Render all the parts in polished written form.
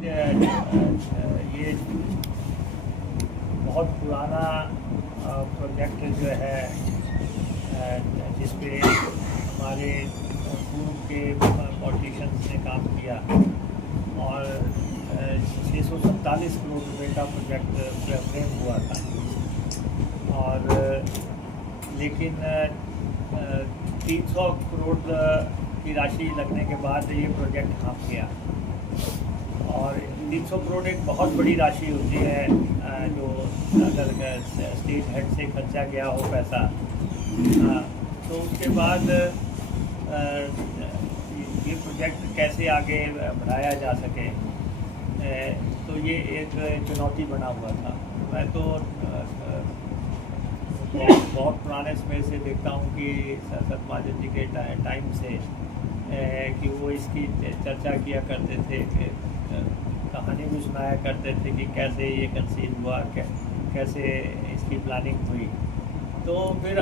ये बहुत पुराना प्रोजेक्ट जो है जिस पे हमारे पूर्व के पॉलिटिशियंस ने काम किया और 647 करोड़ रुपए का प्रोजेक्ट फ्रेम हुआ था और लेकिन 300 करोड़ की राशि लगने के बाद ये प्रोजेक्ट हाफ गया। और 300 करोड़ एक बहुत बड़ी राशि होती है जो अगर स्टेट हेड से खर्चा गया हो पैसा, तो उसके बाद ये प्रोजेक्ट कैसे आगे बढ़ाया जा सके, तो ये एक चुनौती बना हुआ था। मैं तो बहुत पुराने समय से देखता हूँ कि सतमाजन जी के टाइम से कि वो इसकी चर्चा किया करते थे, कि कहानी भी सुनाया करते थे कि कैसे ये कंसीव हुआ, कैसे इसकी प्लानिंग हुई। तो फिर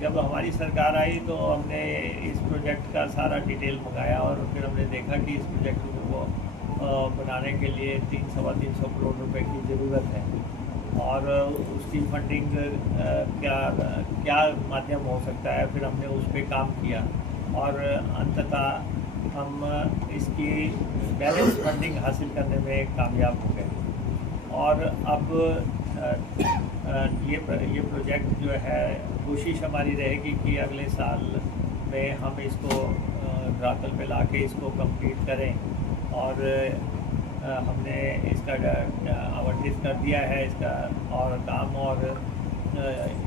जब हमारी सरकार आई तो हमने इस प्रोजेक्ट का सारा डिटेल मंगाया और फिर हमने देखा कि इस प्रोजेक्ट को बनाने के लिए 300-325 करोड़ रुपए की ज़रूरत है और उसकी फंडिंग क्या माध्यम हो सकता है। फिर हमने उस पर काम किया और अंततः हम इसकी बैलेंस फंडिंग हासिल करने में कामयाब हो गए। और अब ये प्रोजेक्ट जो है, कोशिश हमारी रहेगी कि अगले साल में हम इसको धरातल पे लाके इसको कंप्लीट करें। और हमने इसका आवंटित कर दिया है इसका और काम, और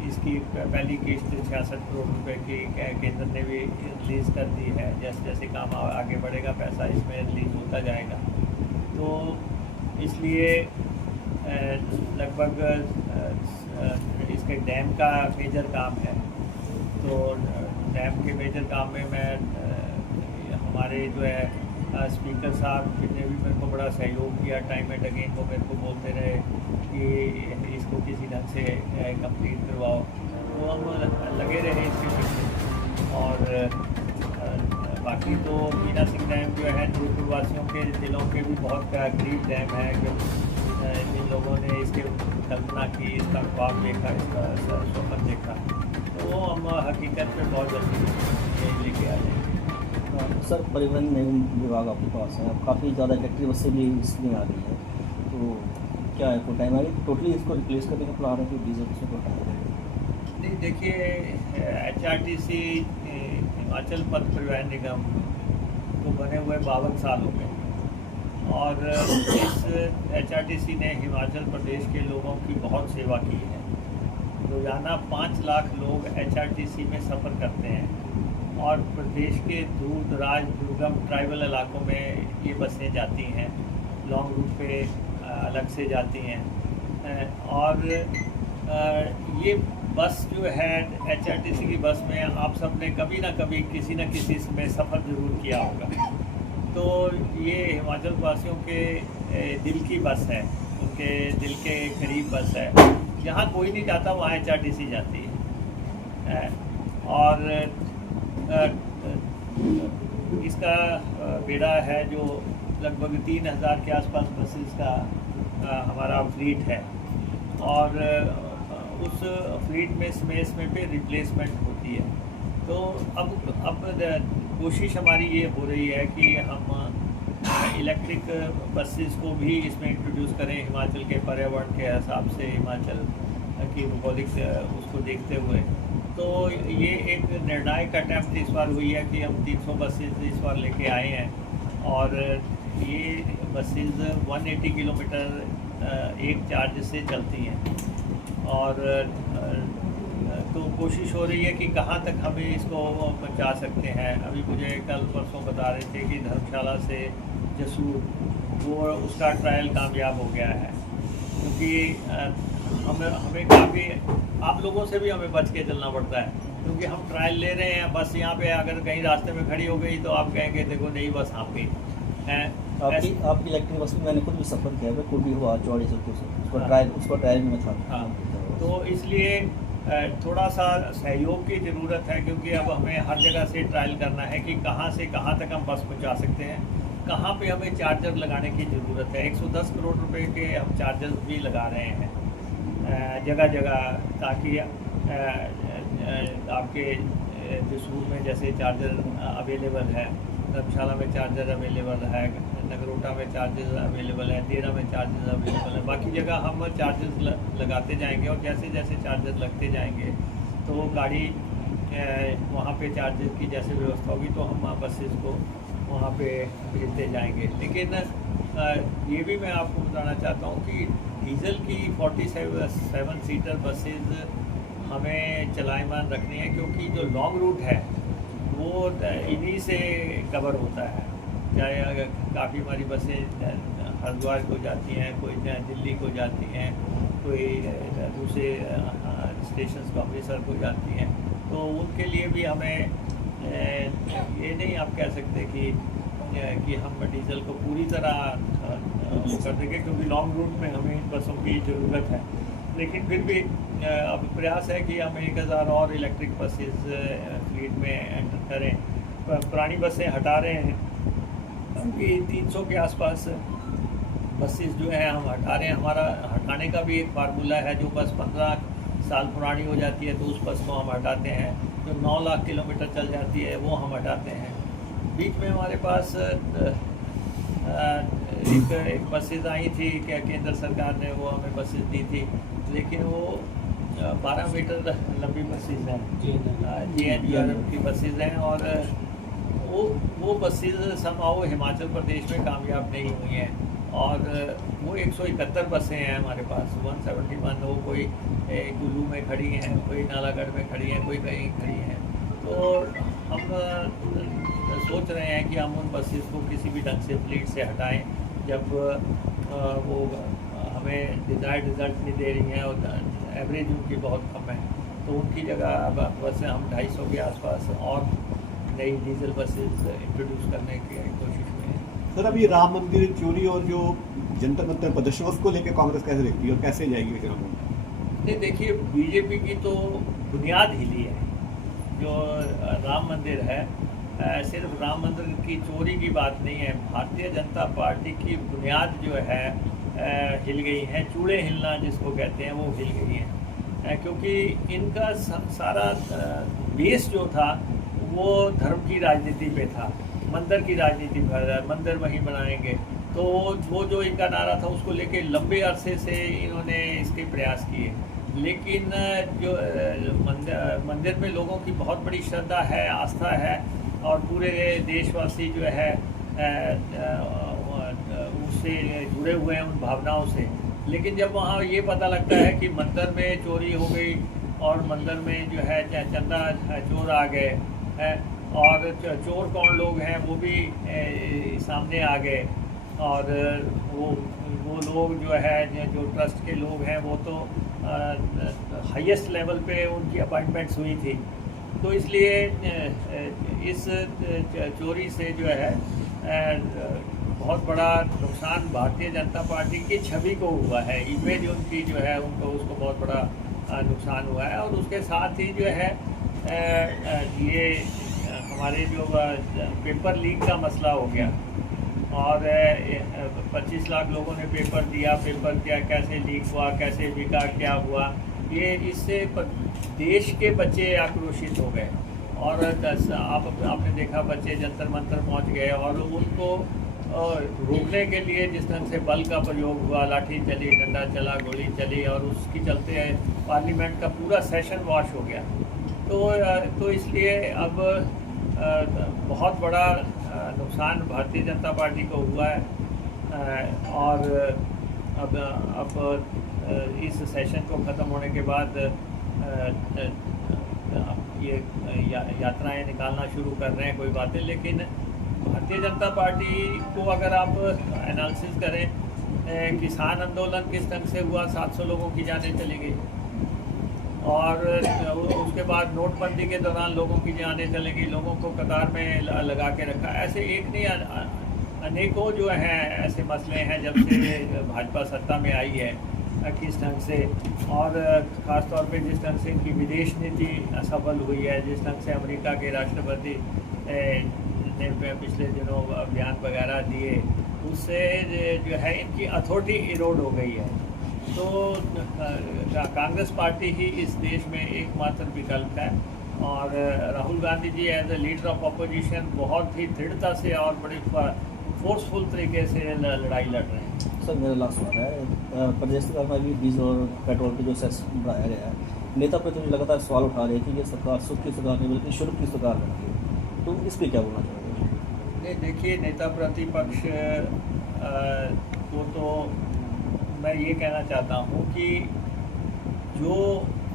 इसकी पहली किस्त 66 करोड़ रुपए की केंद्र ने भी रिलीज़ कर दी है। जैसे जैसे काम आगे बढ़ेगा पैसा इसमें रिलीज़ होता जाएगा। तो इसलिए लगभग इसके डैम का मेजर काम है। तो डैम के मेजर काम में मैं हमारे जो है स्पीकर साहब ने भी मेरे को बड़ा सहयोग किया। टाइम एंड अगेन वो मेरे को बोलते रहे कि इसको किसी ढंग से कंप्लीट करवाओ, तो हम लगे रहे इसके पीछे। और बाकी तो मीना सिंह डैम जो है जोधपुर वासियों के दिलों के भी बहुत करीब डैम है, जिन लोगों ने इसके कल्पना की, इसका ख्वाब देखा, इसका स्वप्न देखा, तो वो हम हकीकत में बहुत जल्दी लेके आ जाएंगे। सर, परिवहन निगम विभाग आपके पास है, काफ़ी ज़्यादा इलेक्ट्रिक बसें भी इसमें आ रही है, तो क्या है कोई टाइम आगे टोटली इसको रिप्लेस करने का प्लान है कि डीजल से कोई टाइम है? नहीं, देखिए HRTC हिमाचल पथ परिवहन निगम को बने हुए 52 साल हो गए और इस HRTC ने हिमाचल प्रदेश के लोगों की बहुत सेवा की है। रोज़ाना 5 लाख लोग HRTC में सफ़र करते हैं और प्रदेश के दूर दराज दुर्गम ट्राइबल इलाकों में ये बसें जाती हैं, लॉन्ग रूट पे अलग से जाती हैं। और ये बस जो है HRTC की बस में आप सब ने कभी ना कभी किसी न किसी में सफ़र ज़रूर किया होगा। तो ये हिमाचल वासियों के दिल की बस है, उनके दिल के करीब बस है। जहाँ कोई नहीं जाता वहाँ HRTC जाती है। और इसका बेड़ा है जो लगभग 3000 के आसपास बसेस का हमारा फ्लीट है और उस फ्लीट में समय पे रिप्लेसमेंट होती है। तो अब कोशिश हमारी ये हो रही है कि हम इलेक्ट्रिक बसेस को भी इसमें इंट्रोड्यूस करें, हिमाचल के पर्यावरण के हिसाब से, हिमाचल की भौगोलिक उसको देखते हुए। तो ये एक निर्णायक अटैम्प्ट इस बार हुई है कि हम 300 बसेस इस बार लेके आए हैं और ये बसेस 180 किलोमीटर एक चार्ज से चलती हैं। और तो कोशिश हो रही है कि कहाँ तक हमें इसको पहुँचा सकते हैं। अभी मुझे कल परसों बता रहे थे कि धर्मशाला से जसूर वो उसका ट्रायल कामयाब हो गया है, क्योंकि हमें काफ़ी आप लोगों से भी हमें बच के चलना पड़ता है, क्योंकि हम ट्रायल ले रहे हैं। बस यहाँ पे अगर कहीं रास्ते में खड़ी हो गई तो आप कहेंगे देखो नई बस आप गई है। आपकी इलेक्ट्रिक बस में मैंने खुद भी सफ़र किया है, खुद भी हुआ चौड़ी से उसका ट्रायल में था। हाँ, तो इसलिए थोड़ा सा सहयोग की ज़रूरत है, क्योंकि अब हमें हर जगह से ट्रायल करना है कि कहाँ से कहाँ तक हम बस पहुँचा सकते हैं। कहाँ पे हमें चार्जर लगाने की ज़रूरत है। 110 करोड़ रुपए के हम चार्जर्स भी लगा रहे हैं जगह जगह, ताकि आपके जसूर में जैसे चार्जर अवेलेबल है, धर्मशाला में चार्जर अवेलेबल है, नगरोटा में चार्जर अवेलेबल है, देरा में चार्जर अवेलेबल है, बाकी जगह हम चार्जर लगाते जाएंगे। और जैसे जैसे चार्जर लगते जाएंगे तो गाड़ी वहाँ पे चार्जर की जैसे व्यवस्था होगी तो हम बसेस को वहाँ पे भेजते जाएंगे। लेकिन ये भी मैं आपको बताना चाहता हूँ कि डीजल की 47 सीटर बसेस हमें चलाएमान रखनी है, क्योंकि जो लॉन्ग रूट है वो इन्हीं से कवर होता है। चाहे अगर काफ़ी हमारी बसें हरिद्वार को जाती हैं, कोई दिल्ली को जाती हैं, कोई दूसरे स्टेशन को अमृतसर को जाती हैं, तो उनके लिए भी हमें ये नहीं आप कह सकते कि हम डीजल को पूरी तरह कर देंगे, क्योंकि लॉन्ग रूट में हमें इन बसों की ज़रूरत है। लेकिन फिर भी अब प्रयास है कि हम 1000 और इलेक्ट्रिक बसेस फ्लीट में एंटर करें। पुरानी बसें हटा रहे हैं, अभी 300 के आसपास बसेस जो है हम हटा रहे हैं। हमारा हटाने का भी एक फार्मूला है। जो बस 15 साल पुरानी हो जाती है तो उस बस को हम हटाते हैं। जो 9 लाख किलोमीटर चल जाती है वो हम हटाते हैं। बीच में हमारे पास एक बसेस आई थी, क्या केंद्र सरकार ने वो हमें बसेस दी थी, लेकिन वो 12 मीटर लंबी बसेस हैं, JNPRF की बसेस हैं, और वो बसेस समहाउ हिमाचल प्रदेश में कामयाब नहीं हुई हैं। और वो 171 बसें हैं हमारे पास, 171, वो कोई कुल्लू में खड़ी हैं, कोई नालागढ़ में खड़ी हैं, कोई कहीं खड़ी हैं। तो हम सोच रहे हैं कि हम उन बसेस को किसी भी ढंग से फ्लीट से हटाएं, जब वो हमें डिज़ायर्ड रिजल्ट नहीं दे रही हैं और एवरेज उनकी बहुत कम है। तो उनकी जगह अब बसें हम 250 के आसपास और नई डीजल बसेस इंट्रोड्यूस करने की कोशिश में है। सर, अभी राम मंदिर चोरी और जो जंतर मंतर प्रदर्शन, उसको लेकर कांग्रेस कैसे देखती है और कैसे जाएगी चुनाव में? नहीं, देखिए, बीजेपी की तो बुनियाद हिली है। जो राम मंदिर है, सिर्फ राम मंदिर की चोरी की बात नहीं है, भारतीय जनता पार्टी की बुनियाद जो है हिल गई है। चूड़े हिलना जिसको कहते हैं वो हिल गई है, क्योंकि इनका सारा बेस जो था वो धर्म की राजनीति पे था, मंदिर की राजनीति पर, मंदिर वहीं बनाएंगे। तो वो जो इनका नारा था उसको लेके लंबे अरसे से इन्होंने इसके प्रयास किए। लेकिन जो मंदिर में लोगों की बहुत बड़ी श्रद्धा है, आस्था है, और पूरे देशवासी जो है उससे जुड़े हुए हैं उन भावनाओं से। लेकिन जब वहाँ ये पता लगता है कि मंदिर में चोरी हो गई और मंदिर में जो है चंदा चोर आ गए हैं, और चोर कौन लोग हैं वो भी सामने आ गए, और वो लोग जो है जो ट्रस्ट के लोग हैं वो तो हाईएस्ट लेवल पे उनकी अपॉइंटमेंट्स हुई थी। तो इसलिए इस चोरी से जो है बहुत बड़ा नुकसान भारतीय जनता पार्टी की छवि को हुआ है, इमेज उनकी जो है उनको उसको बहुत बड़ा नुकसान हुआ है। और उसके साथ ही जो है ये हमारे जो पेपर लीक का मसला हो गया, और 25 लाख लोगों ने पेपर दिया, पेपर क्या कैसे लीक हुआ, कैसे बिका, क्या हुआ, ये इससे देश के बच्चे आक्रोशित हो गए। और आपने देखा बच्चे जंतर मंतर पहुंच गए, और उनको रोकने के लिए जिस तरह से बल का प्रयोग हुआ, लाठी चली, डंडा चला, गोली चली, और उसकी चलते पार्लियामेंट का पूरा सेशन वॉश हो गया। तो इसलिए अब बहुत बड़ा नुकसान भारतीय जनता पार्टी को हुआ है। और अब इस सेशन को ख़त्म होने के बाद ये यात्राएं निकालना शुरू कर रहे हैं, कोई बातें। लेकिन भारतीय जनता पार्टी को अगर आप एनालिसिस करें, किसान आंदोलन किस ढंग से हुआ, 700 लोगों की जानें चली गई, और उसके बाद नोटबंदी के दौरान लोगों की जानें चली गई, लोगों को कतार में लगा के रखा। ऐसे एक नहीं अनेकों जो हैं ऐसे मसले हैं जब से भाजपा सत्ता में आई है, किस ढंग से, और ख़ास तौर पे जिस ढंग से इनकी विदेश नीति असफल हुई है, जिस ढंग से अमेरिका के राष्ट्रपति जितने पिछले दिनों बयान वगैरह दिए, उससे जो है इनकी अथॉरिटी इरोड हो गई है। तो कांग्रेस पार्टी ही इस देश में एकमात्र विकल्प है और Rahul Gandhi ji as a leader of opposition बहुत ही दृढ़ता से और बड़ी फोर्सफुल तरीके से लड़ाई लड़ रहे हैं। सर मेरा लास्ट सवाल है, प्रदेश सरकार में अभी डीजल और पेट्रोल की जो सेस बढ़ाया गया है, नेता प्रतिपक्ष लगातार सवाल उठा रहे हैं कि ये सरकार सुख की सरकार नहीं बल्कि शुल्क की सरकार बनती है, तो इस पर क्या बोलना चाहेंगे? नहीं, देखिए, नेता प्रतिपक्ष को तो मैं ये कहना चाहता हूँ कि जो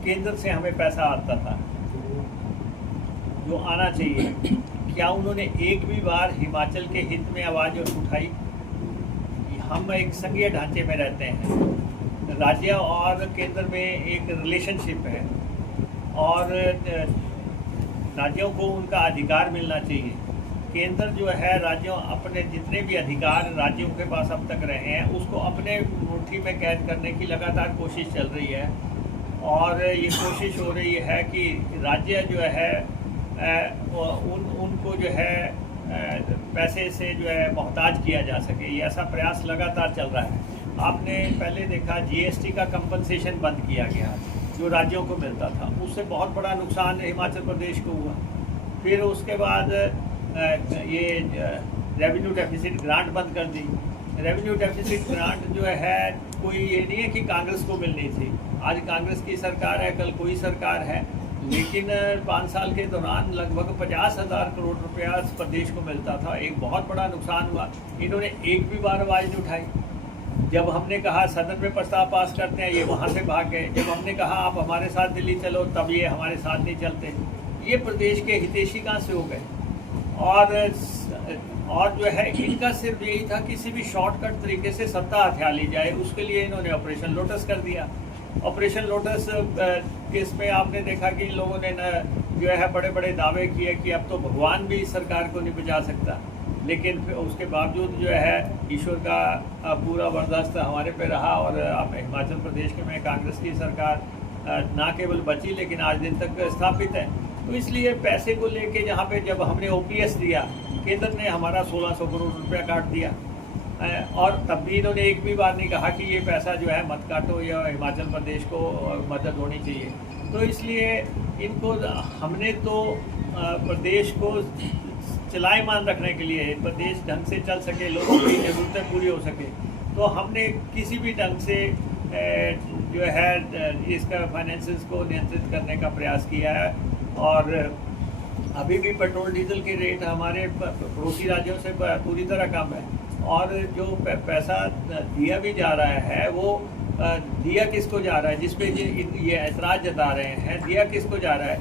केंद्र से हमें पैसा आता था, जो आना चाहिए, क्या उन्होंने एक भी बार हिमाचल के हित में आवाज़ उठाई? हम एक संघीय ढांचे में रहते हैं, राज्य और केंद्र में एक रिलेशनशिप है और राज्यों को उनका अधिकार मिलना चाहिए। केंद्र जो है राज्यों अपने जितने भी अधिकार राज्यों के पास अब तक रहे हैं उसको अपने मुट्ठी में कैद करने की लगातार कोशिश चल रही है और ये कोशिश हो रही है कि राज्य जो है उनको जो है पैसे से जो है मोहताज किया जा सके, ये ऐसा प्रयास लगातार चल रहा है। आपने पहले देखा जीएसटी का कंपनसेशन बंद किया गया जो राज्यों को मिलता था, उससे बहुत बड़ा नुकसान हिमाचल प्रदेश को हुआ। फिर उसके बाद ये रेवेन्यू डेफिसिट ग्रांट बंद कर दी। रेवेन्यू डेफिसिट ग्रांट जो है कोई ये नहीं है कि कांग्रेस को मिलनी थी, आज कांग्रेस की सरकार है, कल कोई सरकार है, लेकिन 5 साल के दौरान लगभग 50,000 करोड़ रुपया प्रदेश को मिलता था, एक बहुत बड़ा नुकसान हुआ। इन्होंने एक भी बार आवाज़ नहीं उठाई। जब हमने कहा सदन में प्रस्ताव पास करते हैं, ये वहाँ से भाग गए। जब हमने कहा आप हमारे साथ दिल्ली चलो, तब ये हमारे साथ नहीं चलते। ये प्रदेश के हितैषी कहाँ से हो गए? और जो है इनका सिर्फ यही था किसी भी शॉर्टकट तरीके से सत्ता हथिया ली जाए, उसके लिए इन्होंने ऑपरेशन लोटस कर दिया। ऑपरेशन लोटस केस में आपने देखा कि इन लोगों ने जो है बड़े बड़े दावे किए कि अब तो भगवान भी इस सरकार को नहीं बचा सकता, लेकिन उसके बावजूद जो है ईश्वर का पूरा बर्दाश्त हमारे पे रहा और अब हिमाचल प्रदेश में कांग्रेस की सरकार ना केवल बची लेकिन आज दिन तक स्थापित है। तो इसलिए पैसे को लेके जहाँ पे जब हमने ओपीएस दिया, केंद्र ने हमारा 1600 करोड़ रुपया काट दिया और तब भी इन्होंने एक भी बार नहीं कहा कि ये पैसा जो है मत काटो या हिमाचल प्रदेश को मदद होनी चाहिए। तो इसलिए इनको हमने तो प्रदेश को चलायमान रखने के लिए, प्रदेश ढंग से चल सके, लोगों की ज़रूरतें पूरी हो सके, तो हमने किसी भी ढंग से जो है इसका फाइनेंसेस को नियंत्रित करने का प्रयास किया है। और अभी भी पेट्रोल डीजल के रेट हमारे पड़ोसी राज्यों से पूरी तरह कम है और जो पैसा दिया भी जा रहा है वो दिया किसको जा रहा है, जिसपे ये ऐतराज़ जता रहे हैं, दिया किसको जा रहा है?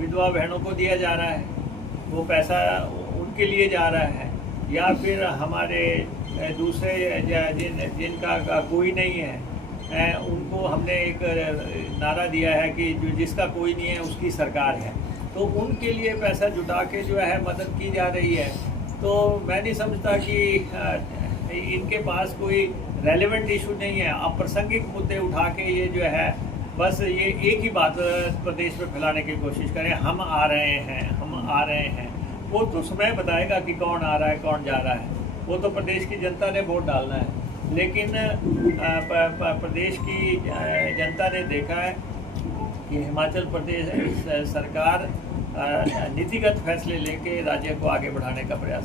विधवा बहनों को दिया जा रहा है, वो पैसा उनके लिए जा रहा है, या फिर हमारे दूसरे जिनका कोई नहीं है उनको हमने एक नारा दिया है कि जिसका कोई नहीं है उसकी सरकार है, तो उनके लिए पैसा जुटा के जो है मदद की जा रही है। तो मैं नहीं समझता कि इनके पास कोई रेलेवेंट इशू नहीं है। अप्रासंगिक मुद्दे उठा के ये जो है बस ये एक ही बात प्रदेश में फैलाने की कोशिश करें, हम आ रहे हैं, हम आ रहे हैं। वो तो समय बताएगा कि कौन आ रहा है कौन जा रहा है, वो तो प्रदेश की जनता ने वोट डालना है। लेकिन प्रदेश की जनता ने देखा है कि हिमाचल प्रदेश सरकार नीतिगत फैसले लेके राज्य को आगे बढ़ाने का प्रयास